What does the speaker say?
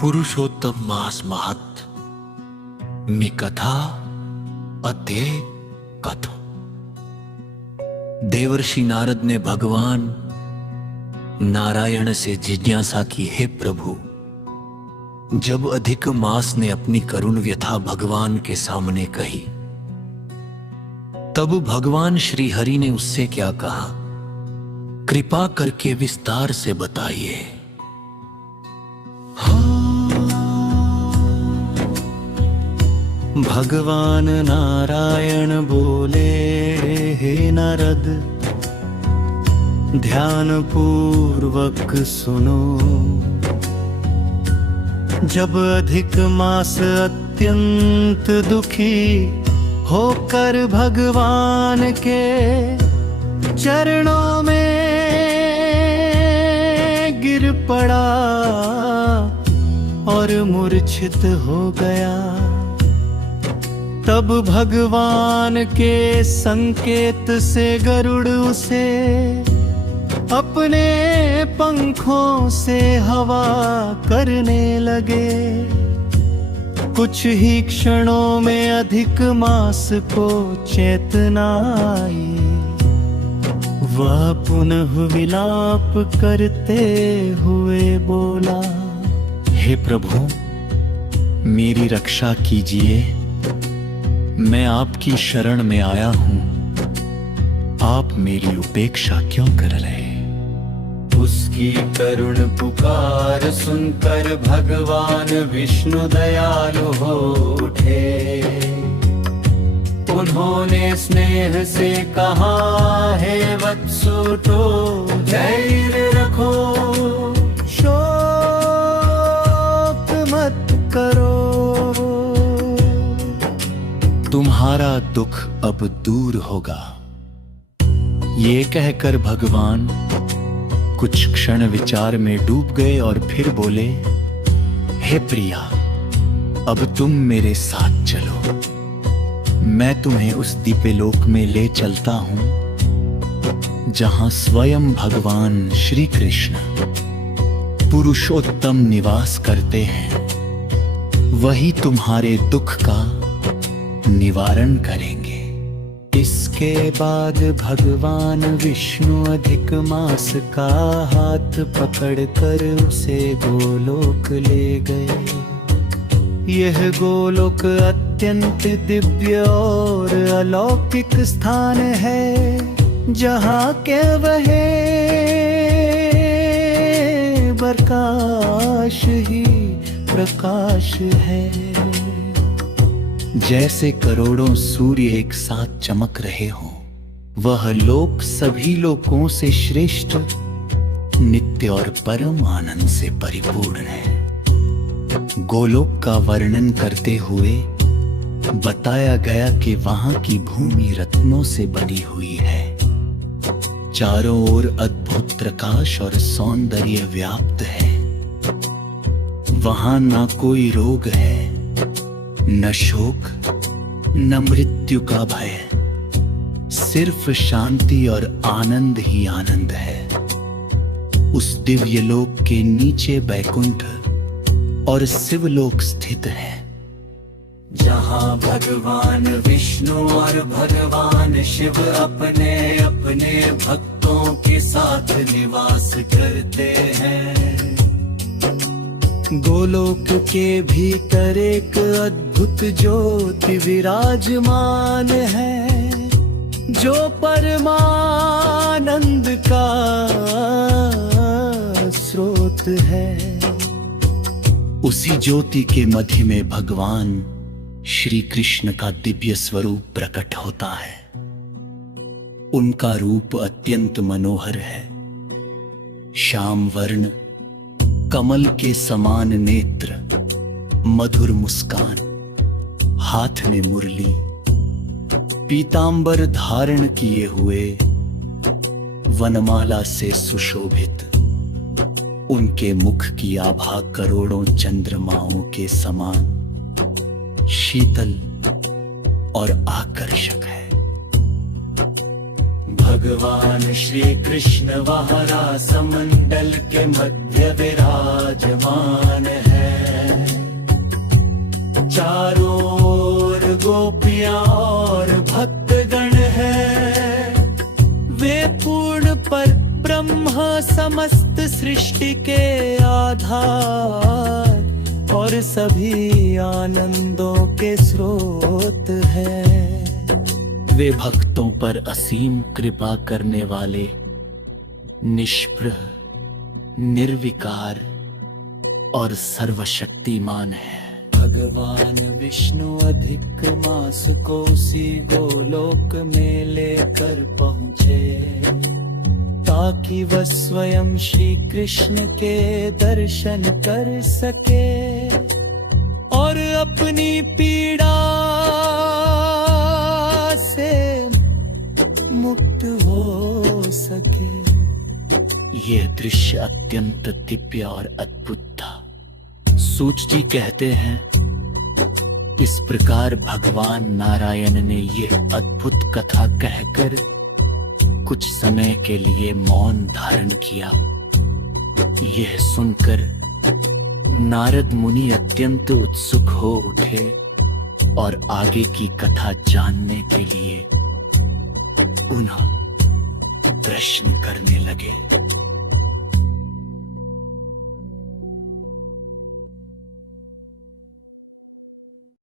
पुरुषोत्तम मास महत मी कथा अते कथो। देवर्षि नारद ने भगवान नारायण से जिज्ञासा की, हे प्रभु, जब अधिक मास ने अपनी करुण व्यथा भगवान के सामने कही, तब भगवान श्री हरि ने उससे क्या कहा? कृपा करके विस्तार से बताइए। भगवान नारायण बोले, हे नारद, ध्यान पूर्वक सुनो। जब अधिक मास अत्यंत दुखी होकर भगवान के चरणों में गिर पड़ा और मूर्छित हो गया, तब भगवान के संकेत से गरुड़ उसे अपने पंखों से हवा करने लगे। कुछ ही क्षणों में अधिक मास को चेतना आई। वह पुनः विलाप करते हुए बोला, हे प्रभु, मेरी रक्षा कीजिए, मैं आपकी शरण में आया हूं, आप मेरी उपेक्षा क्यों कर रहे? उसकी करुण पुकार सुनकर भगवान विष्णु दयालु हो उठे। उन्होंने स्नेह से कहा, हे वत्सु, तो धैर्य रखो, शोक मत करो, तुम्हारा दुख अब दूर होगा। ये कहकर भगवान कुछ क्षण विचार में डूब गए और फिर बोले, हे प्रिया, अब तुम मेरे साथ चलो, मैं तुम्हें उस दिव्यलोक में ले चलता हूं जहां स्वयं भगवान श्री कृष्ण पुरुषोत्तम निवास करते हैं। वही तुम्हारे दुख का निवारण करेंगे। इसके बाद भगवान विष्णु अधिक मास का हाथ पकड़कर उसे गोलोक ले गए। यह गोलोक अत्यंत दिव्य और अलौकिक स्थान है, जहाँ केवल प्रकाश ही प्रकाश है। जैसे करोड़ों सूर्य एक साथ चमक रहे हों, वह लोक सभी लोकों से श्रेष्ठ, नित्य और परम आनंद से परिपूर्ण है। गोलोक का वर्णन करते हुए बताया गया कि वहां की भूमि रत्नों से बनी हुई है। चारों ओर अद्भुत प्रकाश और सौंदर्य व्याप्त है। वहां ना कोई रोग है, न शोक, न मृत्यु का भय, सिर्फ शांति और आनंद ही आनंद है। उस दिव्य लोक के नीचे बैकुंठ और शिवलोक स्थित है, जहां भगवान विष्णु और भगवान शिव अपने अपने भक्तों के साथ निवास करते हैं। गोलोक के भीतर एक अद्भुत ज्योति विराजमान है, जो परमानंद का स्रोत है। उसी ज्योति के मध्य में भगवान श्री कृष्ण का दिव्य स्वरूप प्रकट होता है। उनका रूप अत्यंत मनोहर है। श्याम वर्ण, कमल के समान नेत्र, मधुर मुस्कान, हाथ में मुरली, पीतांबर धारण किए हुए, वनमाला से सुशोभित, उनके मुख की आभा करोड़ों चंद्रमाओं के समान शीतल और आकर्षक है। भगवान श्री कृष्ण वहाँ रासमंडल के मध्य विराजमान है। ऋषियां और भक्तगण है, वे पूर्ण पर ब्रह्म समस्त सृष्टि के आधार और सभी आनंदों के स्रोत है। वे भक्तों पर असीम कृपा करने वाले, निष्प्रह, निर्विकार और सर्वशक्तिमान है। भगवान विष्णु अधिक मास को उसी गोलोक में लेकर पहुँचे, ताकि वह स्वयं श्री कृष्ण के दर्शन कर सके और अपनी पीड़ा से मुक्त हो सके। यह दृश्य अत्यंत दिव्य और अद्भुत था। सूत जी कहते हैं, इस प्रकार भगवान नारायण ने यह अद्भुत कथा कहकर कुछ समय के लिए मौन धारण किया। यह सुनकर नारद मुनि अत्यंत उत्सुक हो उठे और आगे की कथा जानने के लिए उन्हें प्रश्न करने लगे।